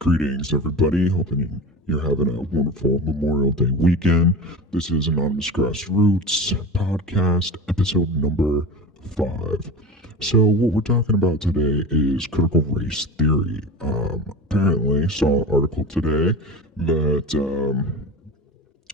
Greetings, everybody. Hoping you're having a wonderful Memorial Day weekend. This is Anonymous Grassroots podcast, episode number 5. So, what we're talking about today is critical race theory. Apparently, saw an article today that,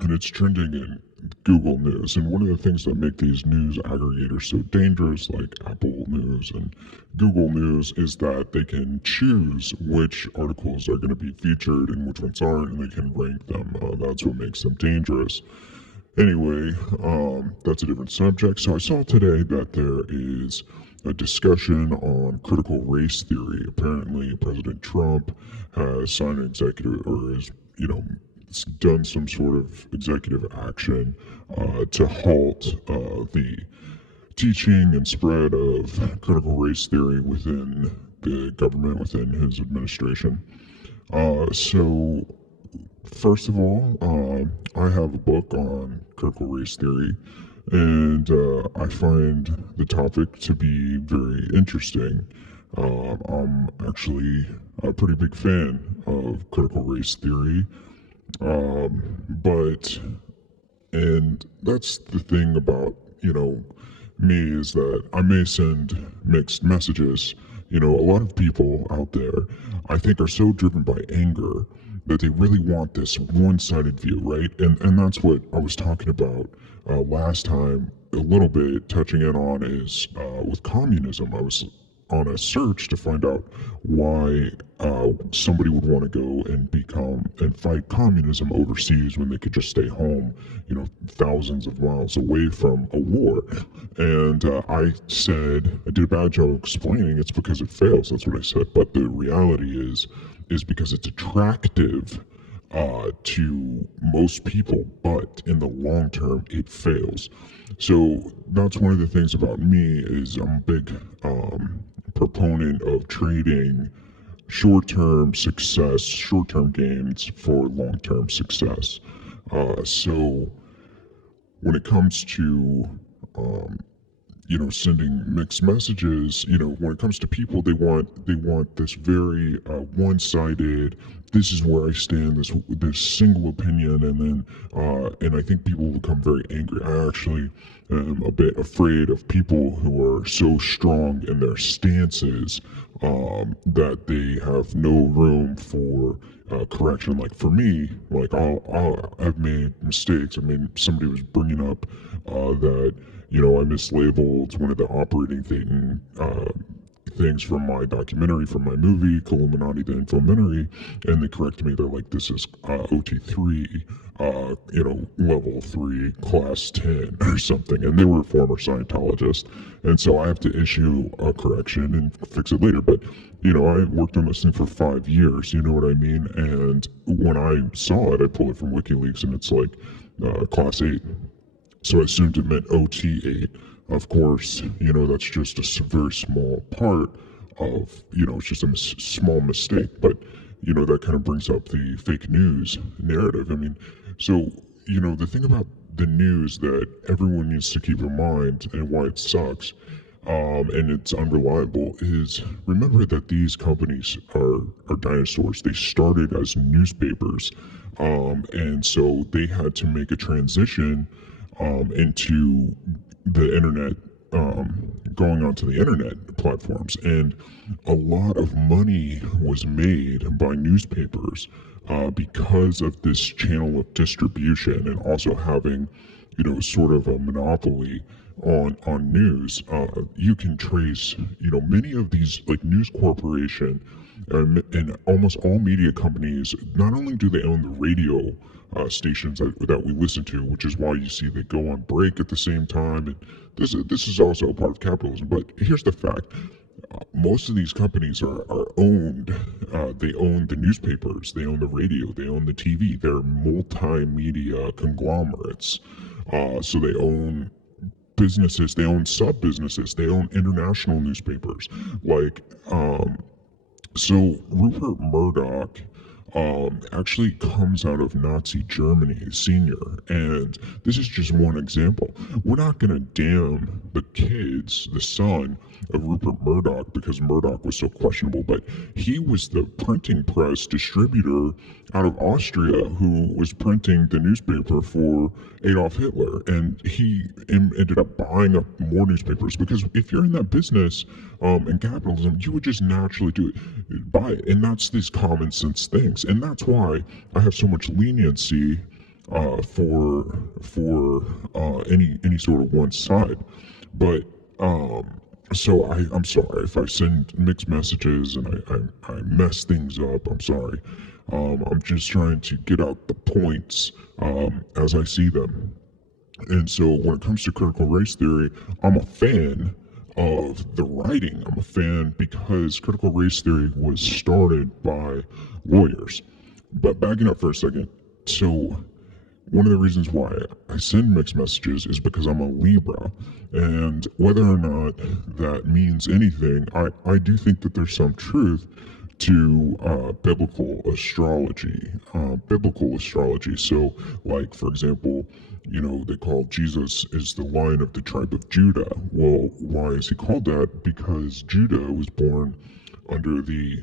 and it's trending in Google News. And one of the things that make these news aggregators so dangerous, like Apple News and Google News, is that they can choose which articles are going to be featured and which ones aren't, and they can rank them. That's what makes them dangerous. Anyway, that's a different subject. So I saw today that there is a discussion on critical race theory. Apparently, President Trump has signed an executive, or has, done some sort of executive action to halt the teaching and spread of critical race theory within the government, within his administration. So, first of all, I have a book on critical race theory, and I find the topic to be very interesting. I'm actually a pretty big fan of critical race theory. And that's the thing about, me, is that I may send mixed messages. A lot of people out there, I think, are so driven by anger that they really want this one-sided view, right? And that's what I was talking about last time, a little bit touching in on, is with communism. I was on a search to find out why somebody would want to go and fight communism overseas when they could just stay home, thousands of miles away from a war. And I did a bad job explaining it's because it fails. That's what I said. But the reality is because it's attractive to most people, but in the long term, it fails. So that's one of the things about me, is I'm a big proponent of trading short-term success, short-term gains for long-term success. So when it comes to sending mixed messages, when it comes to people, they want this very one-sided, this is where I stand, this single opinion, and I think people become very angry. I actually am a bit afraid of people who are so strong in their stances that they have no room for correction. Like for me, I've made mistakes. I mean, somebody was bringing up that I mislabeled one of the operating things from my documentary, from my movie, Illuminati the Infomentary, and they corrected me. They're like, this is OT3, level 3, class 10 or something. And they were a former Scientologist. And so I have to issue a correction and fix it later. But, I worked on this thing for 5 years, you know what I mean? And when I saw it, I pulled it from WikiLeaks, and it's like class 8. So I assumed it meant OT8. Of course, that's just a very small part of, it's just a small mistake. But, that kind of brings up the fake news narrative. I mean, so, the thing about the news that everyone needs to keep in mind, and why it sucks, and it's unreliable, is remember that these companies are dinosaurs. They started as newspapers. And so they had to make a transition into the internet, going onto the internet platforms, and a lot of money was made by newspapers because of this channel of distribution, and also having, sort of a monopoly on news. You can trace, many of these, like News Corporation, and almost all media companies. Not only do they own the radio stations that we listen to, which is why you see they go on break at the same time, and this is also a part of capitalism. But here's the fact: most of these companies are owned. They own the newspapers, they own the radio, they own the TV. They're multimedia conglomerates. So they own businesses, they own sub businesses, they own international newspapers. So Rupert Murdoch actually comes out of Nazi Germany senior. And this is just one example. We're not going to damn the kids, the son of Rupert Murdoch, because Murdoch was so questionable, but he was the printing press distributor out of Austria who was printing the newspaper for Adolf Hitler. And he ended up buying up more newspapers, because if you're in that business, in capitalism, you would just naturally do it, buy it. And that's these common sense things. And that's why I have so much leniency for any sort of one side. But so I'm sorry if I send mixed messages and I mess things up. I'm sorry. I'm just trying to get out the points as I see them. And so when it comes to critical race theory, I'm a fan of the writing. I'm a fan because critical race theory was started by lawyers. But backing up for a second, so one of the reasons why I send mixed messages is because I'm a Libra. And whether or not that means anything, I do think that there's some truth to biblical astrology. So, like, for example, they call Jesus is the Lion of the tribe of Judah. Well, why is he called that? Because Judah was born under the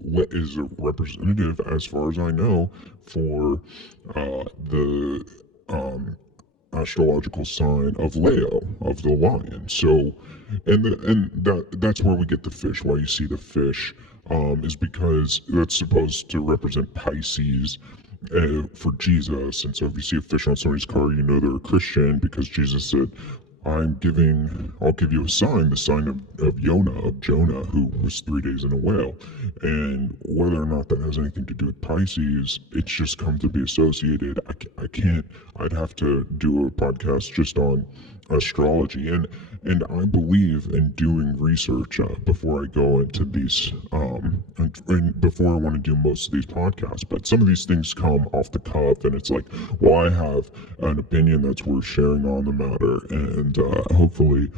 what is a representative, as far as I know, for the astrological sign of Leo, of the lion. So, that's where we get the fish. Why you see the fish is because that's supposed to represent Pisces for Jesus. And so if you see a fish on somebody's car, you know they're a Christian, because Jesus said, I'll give you a sign, the sign of Jonah, who was 3 days in a whale. And whether or not that has anything to do with Pisces, it's just come to be associated. I'd have to do a podcast just on astrology. And I believe in doing research before I go into these, and before I want to do most of these podcasts. But some of these things come off the cuff, and it's like, well, I have an opinion that's worth sharing on the matter, and hopefully,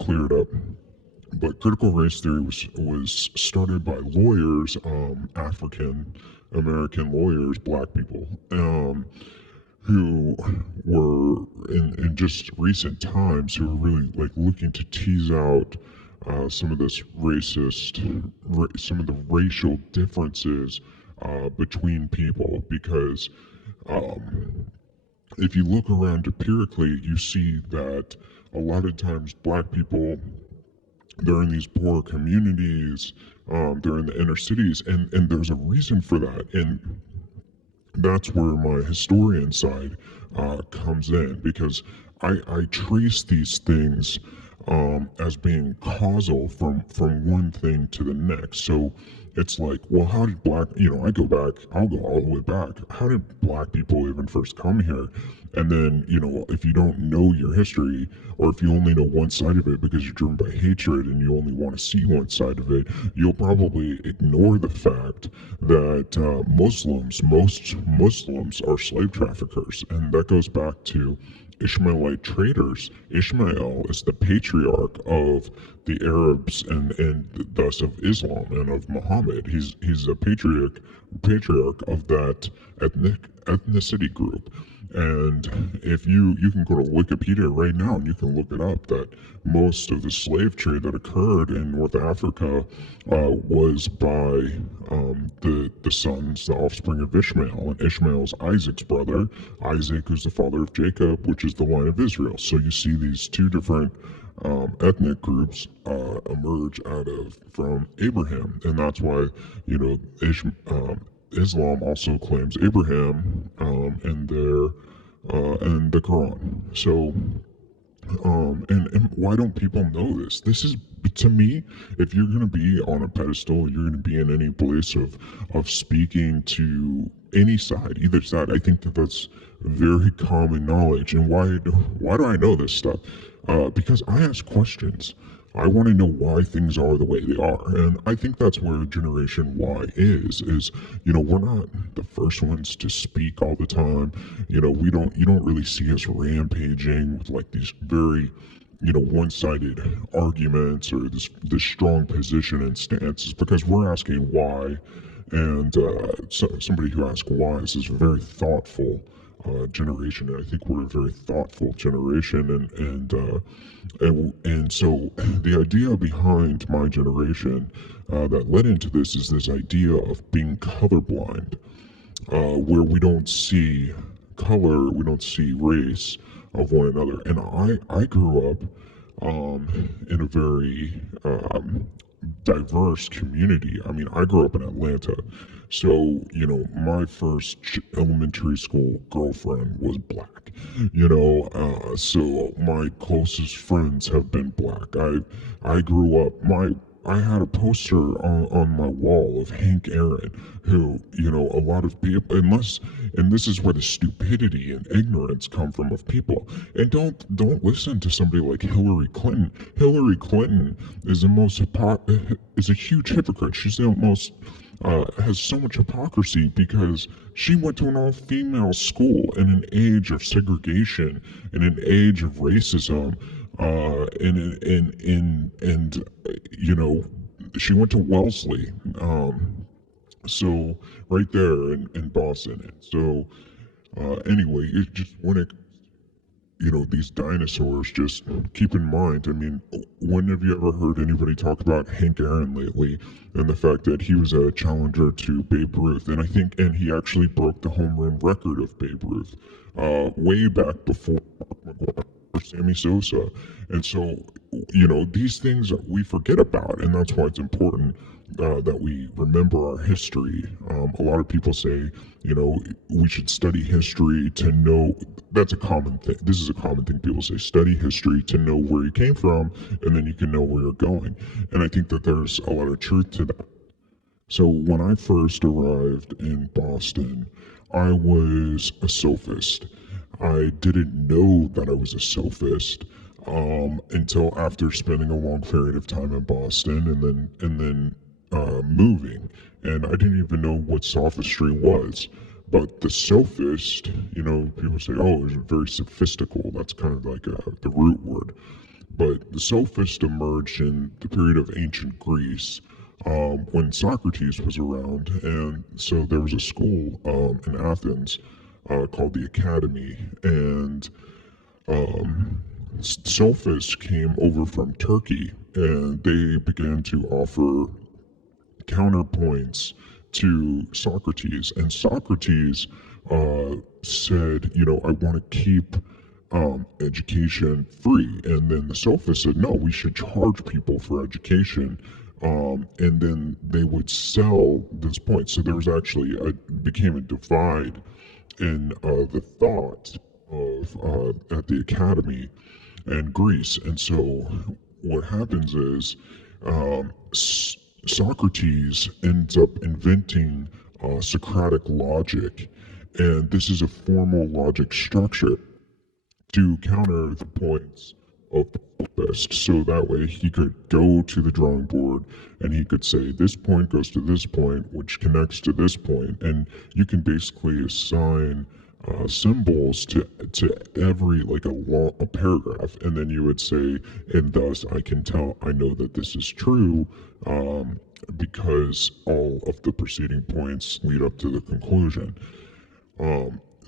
clear it up. But critical race theory was started by lawyers, African American lawyers, black people, who were in just recent times, who were really like looking to tease out some of this some of the racial differences between people, because if you look around empirically, you see that a lot of times black people, they're in these poor communities, they're in the inner cities, and there's a reason for that. And that's where my historian side comes in, because I trace these things as being causal from one thing to the next. So it's like, well, how did I'll go all the way back. How did black people even first come here? And then, if you don't know your history, or if you only know one side of it because you're driven by hatred and you only want to see one side of it, you'll probably ignore the fact that most Muslims are slave traffickers. And that goes back to Ishmaelite traders. Ishmael is the patriarch of the Arabs and thus of Islam and of Muhammad. He's a patriarch of that ethnicity group. And if you can go to Wikipedia right now and you can look it up, that most of the slave trade that occurred in North Africa was by the sons, the offspring of Ishmael. And Ishmael's Isaac's brother. Isaac, who's the father of Jacob, which is the line of Israel. So you see these two different ethnic groups emerge from Abraham. And that's why, Islam also claims Abraham in the Quran. So, and why don't people know this? This is, to me, if you're going to be on a pedestal, you're going to be in any place of speaking to any side, either side. I think that's very common knowledge. And why do I know this stuff? Because I ask questions. I want to know why things are the way they are. And I think that's where Generation Y is, we're not the first ones to speak all the time. You don't really see us rampaging with like these very, one-sided arguments or this strong position and stance. It's because we're asking why And somebody who asked why, this is a very thoughtful generation, and I think we're a very thoughtful generation, and so the idea behind my generation that led into this is this idea of being colorblind, where we don't see color, we don't see race of one another. And I grew up in a very diverse community. I mean, I grew up in Atlanta. So, my first elementary school girlfriend was black. So my closest friends have been black. I grew up, I had a poster on my wall of Hank Aaron, who, a lot of people, and this is where the stupidity and ignorance come from of people. And don't listen to somebody like Hillary Clinton. Hillary Clinton is is a huge hypocrite. She's the most has so much hypocrisy because she went to an all-female school in an age of segregation, in an age of racism, and she went to Wellesley, so right there in Boston. So anyway, it just when it these dinosaurs, just keep in mind, I mean, when have you ever heard anybody talk about Hank Aaron lately and the fact that he was a challenger to Babe Ruth? And he actually broke the home run record of Babe Ruth way back before Sammy Sosa. And so, these things we forget about, and that's why it's important that we remember our history. A lot of people say, we should study history to know. That's a common thing. This is a common thing people say: study history to know where you came from, and then you can know where you're going. And I think that there's a lot of truth to that. So when I first arrived in Boston, I was a sophist. I didn't know that I was a sophist until after spending a long period of time in Boston, and then moving, and I didn't even know what sophistry was. But the sophist, people say, oh, it's very sophistical. That's kind of like the root word. But the sophist emerged in the period of ancient Greece, when Socrates was around. And so there was a school in Athens called the Academy, and sophists came over from Turkey, and they began to offer counterpoints to Socrates. And Socrates said, I want to keep education free. And then the sophists said, no, we should charge people for education. And then they would sell this point. So there was actually became a divide in the thought of at the academy and Greece. And so what happens is Socrates ends up inventing Socratic logic, and this is a formal logic structure to counter the points of the sophist. So that way he could go to the drawing board and he could say this point goes to this point, which connects to this point, and you can basically assign symbols to every, like a paragraph, and then you would say, and thus I know that this is true because all of the preceding points lead up to the conclusion.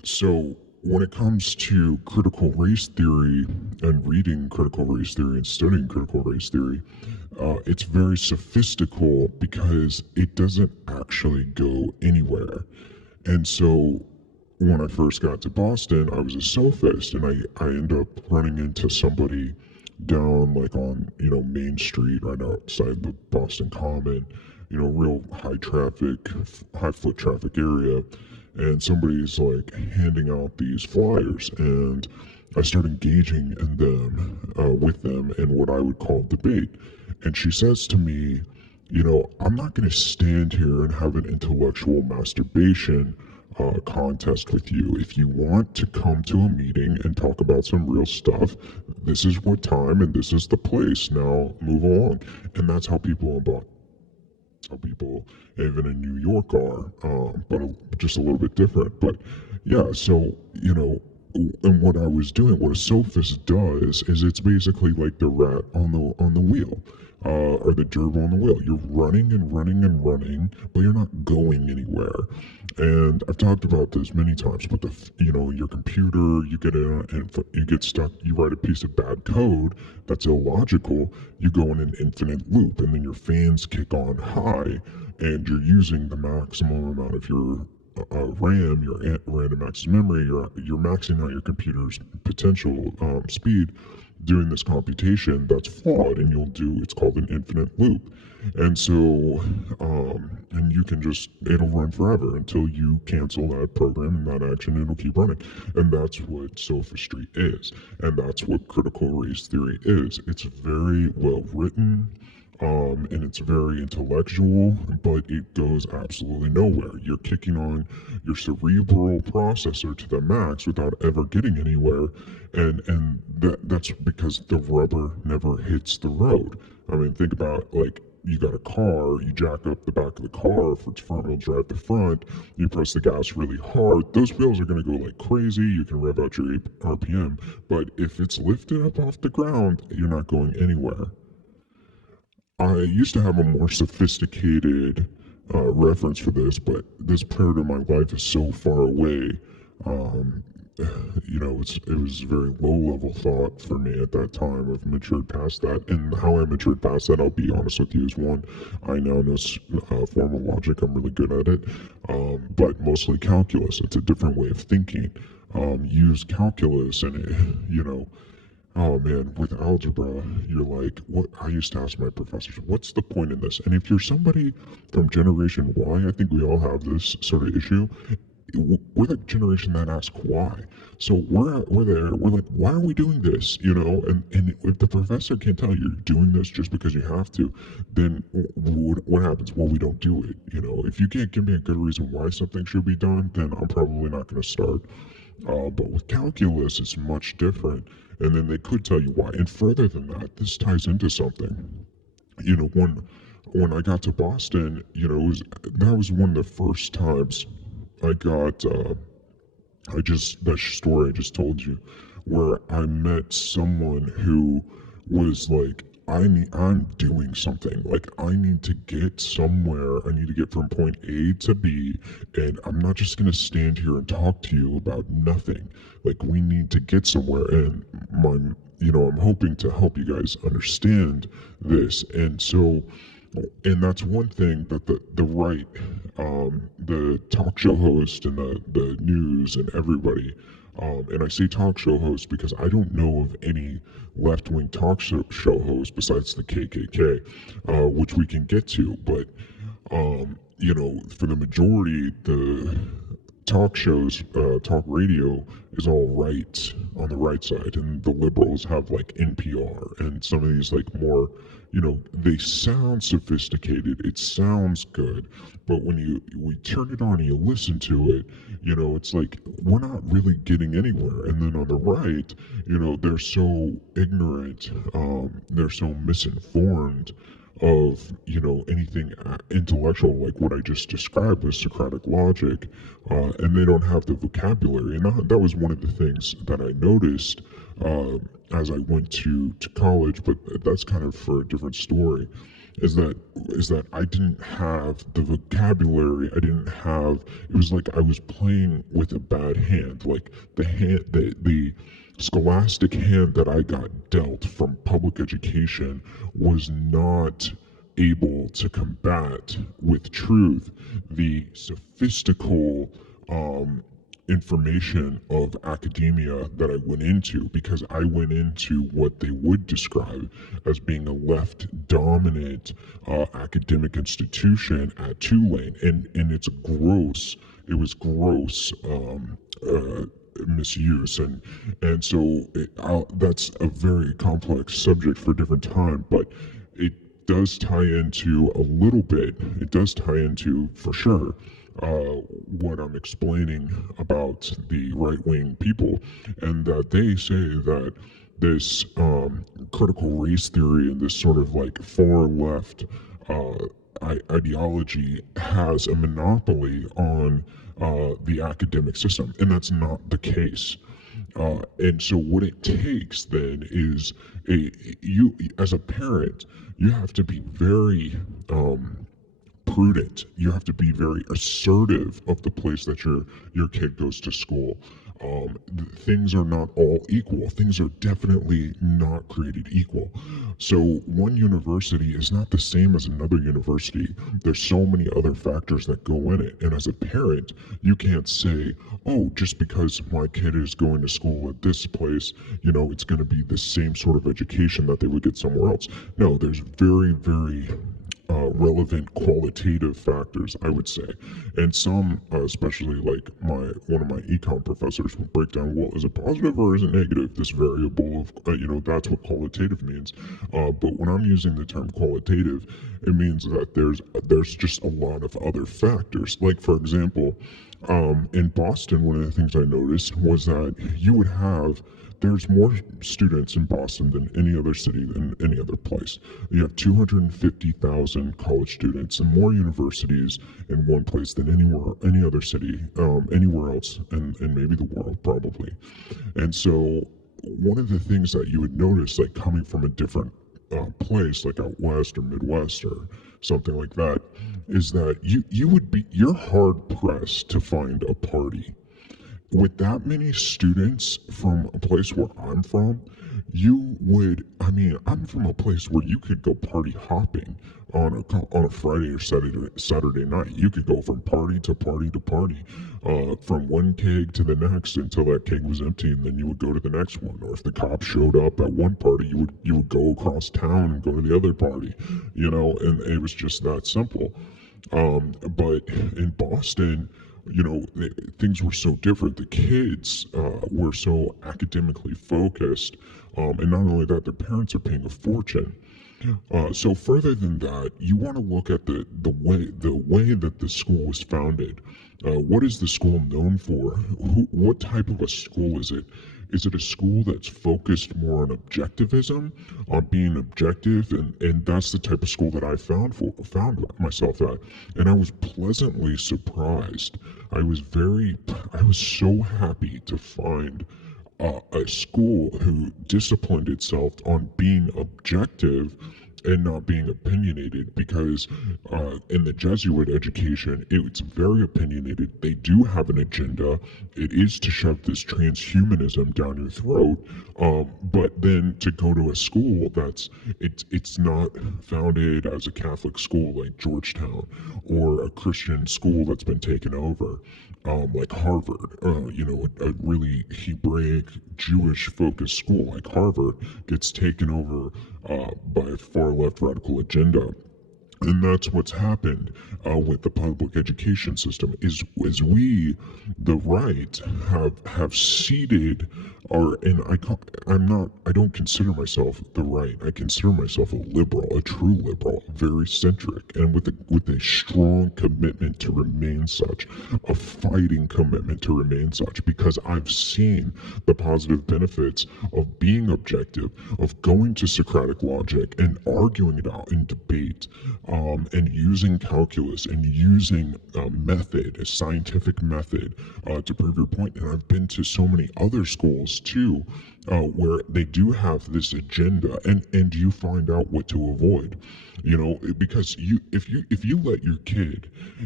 So when it comes to critical race theory and reading critical race theory and studying critical race theory, it's very sophistical because it doesn't actually go anywhere. And so when I first got to Boston, I was a sophist, and I ended up running into somebody down like on Main Street right outside the Boston Common, real high foot traffic area, and somebody's like handing out these flyers, and I started engaging in them with them in what I would call debate. And she says to me, I'm not going to stand here and have an intellectual masturbation contest with you. If you want to come to a meeting and talk about some real stuff, this is what time and this is the place. Now move along. And that's how people in Boston, how people even in New York are, but just a little bit different. But yeah, so and what I was doing, what a sophist does, is it's basically like the rat on the wheel, or the gerbil on the wheel. You're running and running and running, but you're not going anywhere. And I've talked about this many times, but your computer, you get it, and you get stuck. You write a piece of bad code that's illogical. You go in an infinite loop, and then your fans kick on high, and you're using the maximum amount of your RAM, your random access memory, you're maxing out your computer's potential speed doing this computation that's flawed, and it's called an infinite loop. And so, and you can it'll run forever until you cancel that program and that action, and it'll keep running. And that's what sophistry is. And that's what critical race theory is. It's very well written, and it's very intellectual, but it goes absolutely nowhere. You're kicking on your cerebral processor to the max without ever getting anywhere, and that's because the rubber never hits the road. I mean, think about, like, you got a car, you jack up the back of the car for its front wheel drive the front, you press the gas really hard, those wheels are going to go like crazy, you can rev out your RPM, but if it's lifted up off the ground, you're not going anywhere. I used to have a more sophisticated reference for this, but this period of my life is so far away. Um, it was very low level thought for me at that time. I've matured past that, and how I matured past that, I'll be honest with you, is one, I now know formal logic. I'm really good at it, but mostly calculus. It's a different way of thinking. Use calculus, and oh man, with algebra, you're like, what? I used to ask my professors, what's the point in this? And if you're somebody from Generation Y, I think we all have this sort of issue. We're the generation that asks why. So we're there. We're like, why are we doing this? And if the professor can't tell you you're doing this just because you have to, then what happens? Well, we don't do it. If you can't give me a good reason why something should be done, then I'm probably not going to start. But with calculus, it's much different. And then they could tell you why. And further than that, this ties into something. When I got to Boston, that was one of the first times I got that story I just told you, where I met someone who was like, I'm doing something. Like, I need to get somewhere. I need to get from point A to B, and I'm not just gonna stand here and talk to you about nothing. Like, we need to get somewhere, and I'm hoping to help you guys understand this. And that's one thing that the right, the talk show host and the news and everybody, and I say talk show host because I don't know of any left-wing talk show host besides the KKK, which we can get to. But for the majority, the talk shows, talk radio is all right on the right side, and the liberals have like NPR and some of these like more, they sound sophisticated, it sounds good, but when we turn it on and you listen to it, it's like we're not really getting anywhere. And then on the right, they're so ignorant, they're so misinformed of anything intellectual, like what I just described with Socratic logic, and they don't have the vocabulary. And that was one of the things that I noticed as I went to college, but that's kind of for a different story. Is that I didn't have the vocabulary. I didn't have. It was like I was playing with a bad hand. Like the scholastic hand that I got dealt from public education was not able to combat with truth the sophistical information of academia that I went into, because I went into what they would describe as being a left dominant academic institution at Tulane, and it's gross. It was gross misuse, and so that's a very complex subject for a different time, but it does tie into a little bit. It does tie into, for sure, what I'm explaining about the right-wing people, and that they say that this critical race theory and this sort of like far left ideology has a monopoly on the academic system, and that's not the case. And so what it takes then is you as a parent, you have to be very prudent. You have to be very assertive of the place that your kid goes to school. Things are not all equal. Things are definitely not created equal. So one university is not the same as another university. There's so many other factors that go in it. And as a parent, you can't say, oh, just because my kid is going to school at this place, it's going to be the same sort of education that they would get somewhere else. No, there's very, very relevant qualitative factors, I would say. And some, especially like one of my econ professors, will break down, well, is it positive or is it negative? This variable of, that's what qualitative means. But when I'm using the term qualitative, it means that there's just a lot of other factors. Like, for example, in Boston, one of the things I noticed was that there's more students in Boston than any other city, than any other place. You have 250,000 college students and more universities in one place than any other city, anywhere else, and maybe the world probably. And so one of the things that you would notice, like coming from a different place, like out west or Midwest or something like that, is that you're hard pressed to find a party with that many students from a place where I'm from. I'm from a place where you could go party hopping on a Friday or Saturday night. You could go from party to party to party, from one keg to the next until that keg was empty, and then you would go to the next one. Or if the cops showed up at one party, you would go across town and go to the other party, and it was just that simple. But in Boston, things were so different. The kids were so academically focused, and not only that, their parents are paying a fortune. So further than that, you want to look at the way that the school was founded. What is the school known for? What type of a school is it? Is it a school that's focused more on objectivism, on being objective? And that's the type of school that I found myself at. And I was pleasantly surprised. I was so happy to find a school who disciplined itself on being objective and not being opinionated, because in the Jesuit education, it's very opinionated. They do have an agenda. It is to shove this transhumanism down your throat, but then to go to a school it's not founded as a Catholic school like Georgetown, or a Christian school that's been taken over, like Harvard. A really Hebraic, Jewish focused school like Harvard gets taken over by a far left radical agenda. And that's what's happened with the public education system. Is we, the right, have ceded our, and I don't consider myself the right. I consider myself a liberal, a true liberal, very centric, and with a strong commitment to remain such, a fighting commitment to remain such, because I've seen the positive benefits of being objective, of going to Socratic logic and arguing it out in debate, and using calculus and using a scientific method, to prove your point. And I've been to so many other schools too, where they do have this agenda, and you find out what to avoid. Because if you let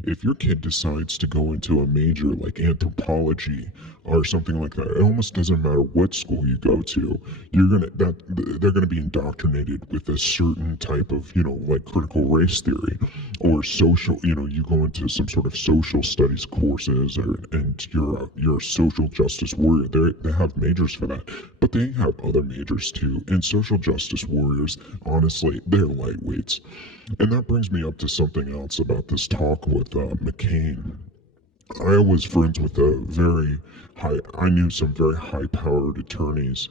if your kid decides to go into a major like anthropology or something like that, it almost doesn't matter what school you go to. They're gonna be indoctrinated with a certain type of, like critical race theory, or social. You go into some sort of social studies courses, and you're a social justice warrior. They have majors for that, but they have other majors too. And social justice warriors, honestly, they're lightweights. And that brings me up to something else about this talk with McCain. I was friends with I knew some very high-powered attorneys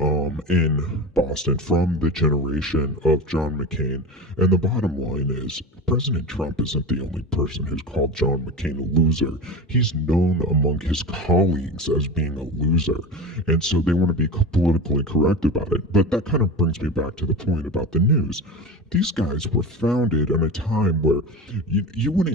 in Boston from the generation of John McCain. And the bottom line is, President Trump isn't the only person who's called John McCain a loser. He's known among his colleagues as being a loser. And so they want to be politically correct about it. But that kind of brings me back to the point about the news. These guys were founded in a time where you would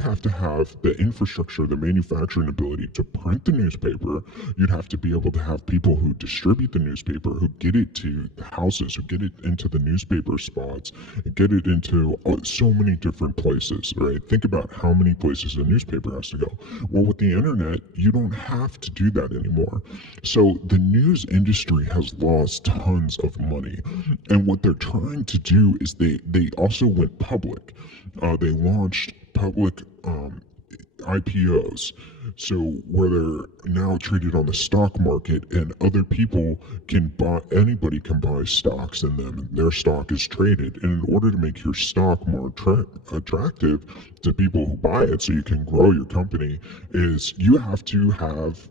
have to have the infrastructure, the manufacturing ability to print the newspaper. You'd have to be able to have people who distribute the newspaper, who get it to the houses, who get it into the newspaper spots, get it into so many different places, right? Think about how many places a newspaper has to go. Well, with the internet, you don't have to do that anymore. So the news industry has lost tons of money. And what they're trying to do is they also went public. They launched public IPOs, so where they're now traded on the stock market, and other people can buy. Anybody can buy stocks in them, and their stock is traded. And in order to make your stock more attractive to people who buy it, so you can grow your company, is you have to have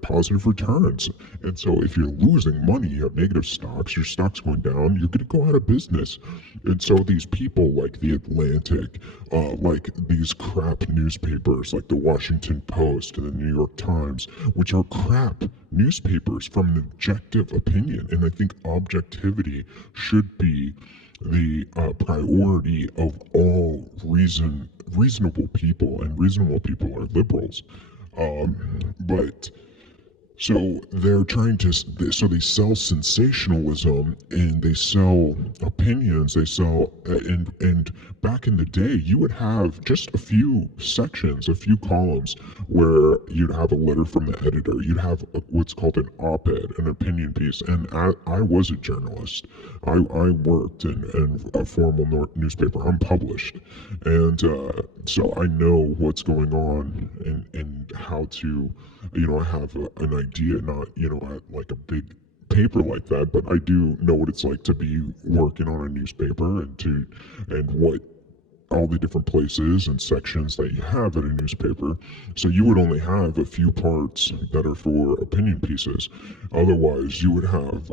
positive returns. And so if you're losing money, you have negative stocks, your stock's going down, you're going to go out of business. And so these people like the Atlantic, like these crap newspapers like the Washington Post and the New York Times, which are crap newspapers from an objective opinion. And I think objectivity should be the priority of all reasonable people, and reasonable people are liberals. But so they're trying to, so they sell sensationalism and they sell opinions. They sell, and back in the day, you would have just a few sections, a few columns where you'd have a letter from the editor. You'd have what's called an op-ed, an opinion piece. And I was a journalist. I worked in a formal newspaper. I'm published. And so I know what's going on and how to, I have an idea, not, at like a big paper like that, but I do know what it's like to be working on a newspaper and what all the different places and sections that you have at a newspaper. So you would only have a few parts that are for opinion pieces. Otherwise, you would have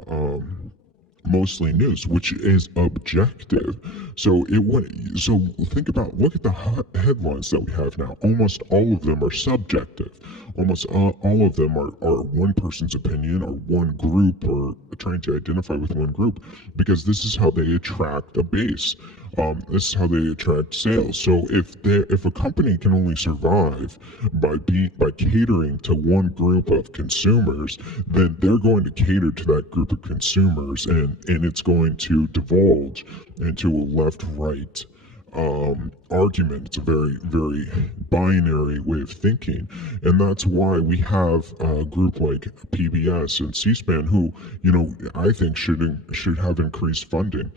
mostly news, which is objective. So think about, look at the headlines that we have now. Almost all of them are subjective. Almost all of them are one person's opinion or one group, or trying to identify with one group, because this is how they attract a base. This is how they attract sales. So if a company can only survive by catering to one group of consumers, then they're going to cater to that group of consumers, and it's going to divulge into a left-right argument. It's a very, very binary way of thinking, and that's why we have a group like PBS and C-SPAN, who, I think should have increased funding.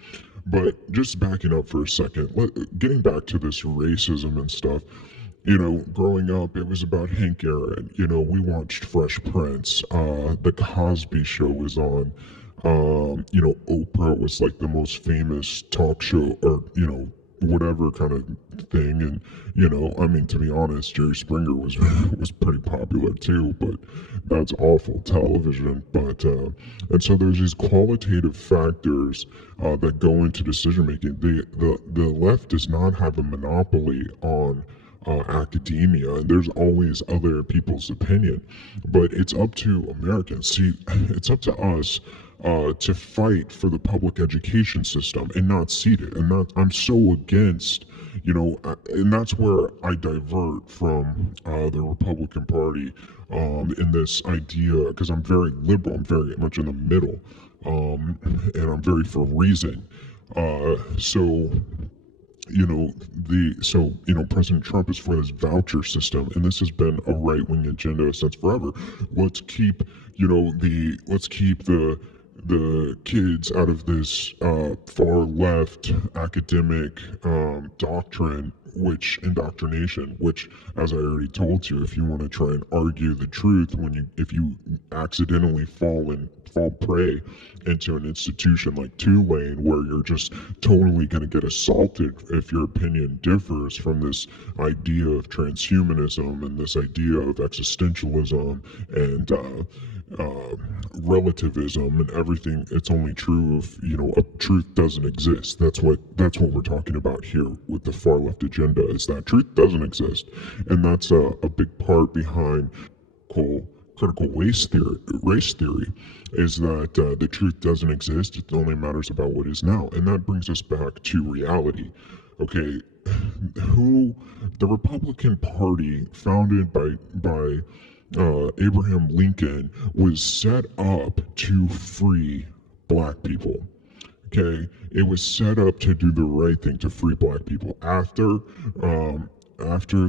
But just backing up for a second, getting back to this racism and stuff, growing up, it was about Hank Aaron. We watched Fresh Prince. The Cosby Show was on. Oprah was like the most famous talk show, or, whatever kind of thing. And, to be honest, Jerry Springer was was pretty popular too, but that's awful television. But, and so there's these qualitative factors that go into decision making. The left does not have a monopoly on academia, and there's always other people's opinion, but it's up to Americans. See, it's up to us to fight for the public education system and not cede it. And I'm so against, and that's where I divert from the Republican Party in this idea, because I'm very liberal. I'm very much in the middle, and I'm very for reason. President Trump is for this voucher system, and this has been a right-wing agenda since forever. Let's keep, the kids out of this far left academic indoctrination, which, as I already told you, if you want to try and argue the truth, if you accidentally fall prey into an institution like Tulane, where you're just totally going to get assaulted if your opinion differs from this idea of transhumanism and this idea of existentialism, and uh, relativism and everything. It's only true if a truth doesn't exist. That's what we're talking about here with the far left agenda. Is that truth doesn't exist, and that's a big part behind critical race theory, is that the truth doesn't exist. It only matters about what is now, and that brings us back to reality. Okay, who the Republican Party, founded by Abraham Lincoln, was set up to free black people. Okay, it was set up to do the right thing, to free black people. After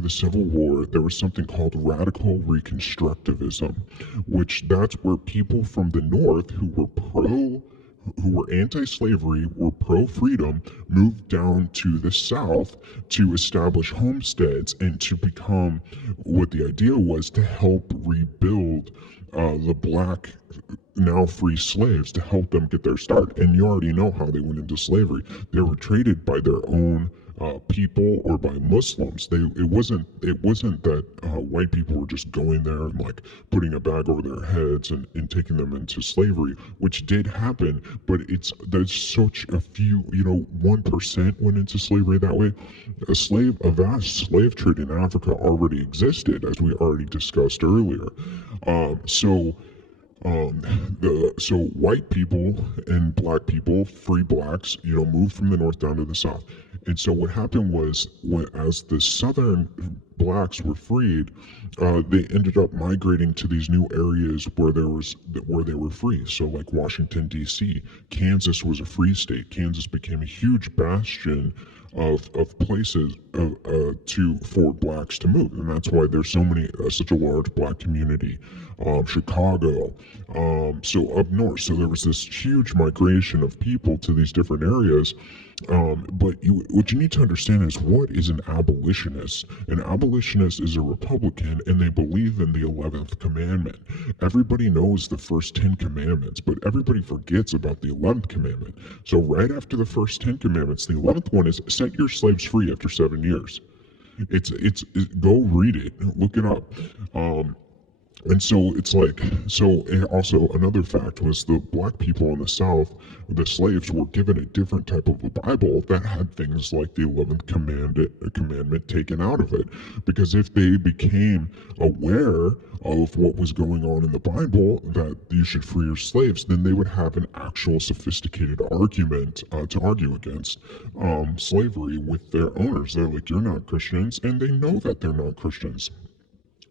the Civil War, there was something called radical reconstructivism, which that's where people from the North who were anti-slavery, were pro-freedom, moved down to the South to establish homesteads and to become, what the idea was, to help rebuild the black, now free slaves, to help them get their start. And you already know how they went into slavery. They were traded by their own people or by Muslims. It wasn't that white people were just going there and like putting a bag over their heads and taking them into slavery, which did happen, but there's such a few, 1% went into slavery that way. A vast slave trade in Africa already existed, as we already discussed earlier. So um, so white people and black people, free blacks, moved from the north down to the south. And so what happened was, as the southern blacks were freed, they ended up migrating to these new areas where they were free. So like Washington D.C., Kansas was a free state. Kansas became a huge bastion of places for blacks to move, and that's why there's such a large black community. Chicago, so up north. So there was this huge migration of people to these different areas. But what you need to understand is, what is an abolitionist? An abolitionist is a Republican, and they believe in the 11th commandment. Everybody knows the first 10 commandments, but everybody forgets about the 11th commandment. So right after the first 10 commandments, the 11th one is set your slaves free after 7 years. Go read it, look it up. And so it's like, and also another fact was, the black people in the South, the slaves, were given a different type of a Bible that had things like the 11th commandment taken out of it. Because if they became aware of what was going on in the Bible, that you should free your slaves, then they would have an actual sophisticated argument to argue against slavery with their owners. They're like, you're not Christians, and they know that they're not Christians.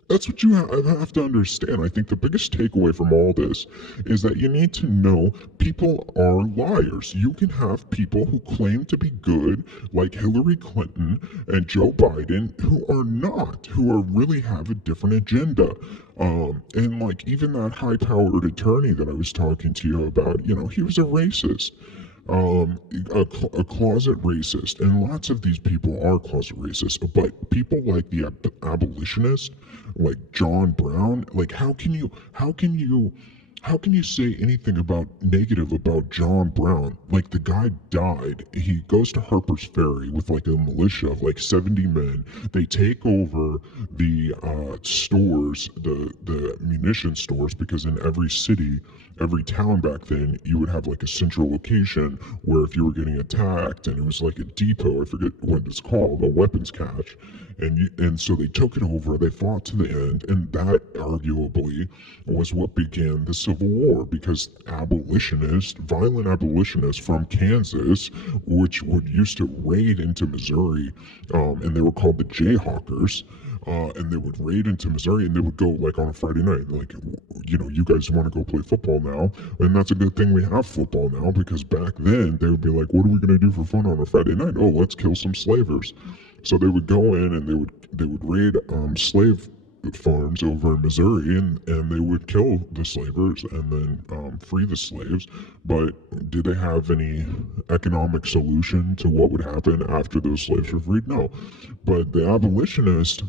That's what you have to understand. I think the biggest takeaway from all this is that you need to know people are liars. You can have people who claim to be good, like Hillary Clinton and Joe Biden, who are not, who are really have a different agenda. And like even that high-powered attorney that I was talking to you about, he was a racist, a closet racist, and lots of these people are closet racist. But people like the abolitionist, like John Brown, like how can you say anything about negative about John Brown? Like, the guy died. He goes to Harper's Ferry with like a militia of like 70 men. They take over the stores, the munition stores, because in every city, every town back then, you would have like a central location where if you were getting attacked, and it was like a depot, I forget what it's called, a weapons cache. And so they took it over, they fought to the end, and that arguably was what began the Civil War, because violent abolitionists from Kansas, which would used to raid into Missouri, and they were called the Jayhawkers, and they would raid into Missouri, and they would go like on a Friday night, like, you guys want to go play football now? And that's a good thing we have football now, because back then they would be like, what are we going to do for fun on a Friday night? Oh, let's kill some slavers. So they would go in and they would raid slave farms over in Missouri, and they would kill the slavers and then free the slaves. But did they have any economic solution to what would happen after those slaves were freed? No. But the abolitionist,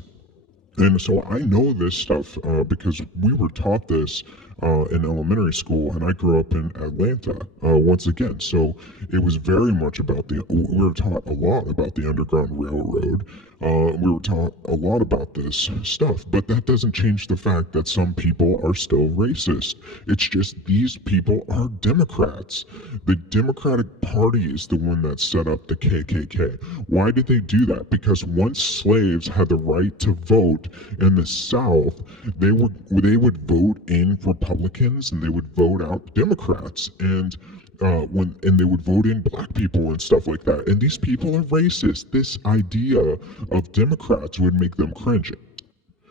and so I know this stuff because we were taught this in elementary school, and I grew up in Atlanta once again. So it was very much about we were taught a lot about the Underground Railroad. We were taught a lot about this stuff, but that doesn't change the fact that some people are still racist. It's just these people are Democrats. The Democratic Party is the one that set up the KKK. Why did they do that? Because once slaves had the right to vote in the South, they would vote in Republicans and they would vote out Democrats, and they would vote in black people and stuff like that. And these people are racist. This idea of Democrats would make them cringe.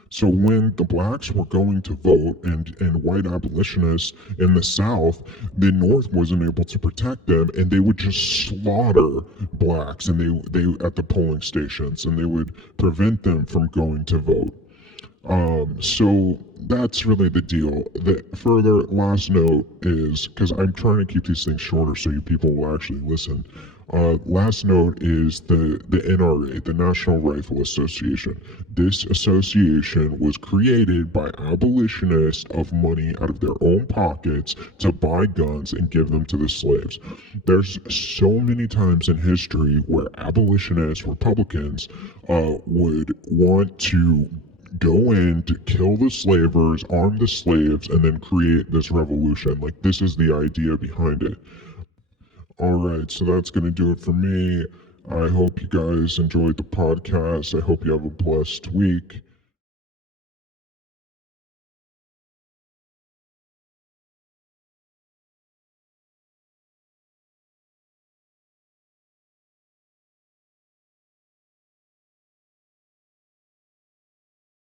So when the blacks were going to vote and white abolitionists in the South, the North wasn't able to protect them, and they would just slaughter blacks and they at the polling stations, and they would prevent them from going to vote. So that's really the deal. The further last note is, because I'm trying to keep these things shorter so you people will actually listen. Last note is the NRA, the National Rifle Association. This association was created by abolitionists of money out of their own pockets to buy guns and give them to the slaves. There's so many times in history where abolitionists, Republicans, would want to go in to kill the slavers, arm the slaves, and then create this revolution. Like, this is the idea behind it. Alright, so that's going to do it for me. I hope you guys enjoyed the podcast. I hope you have a blessed week.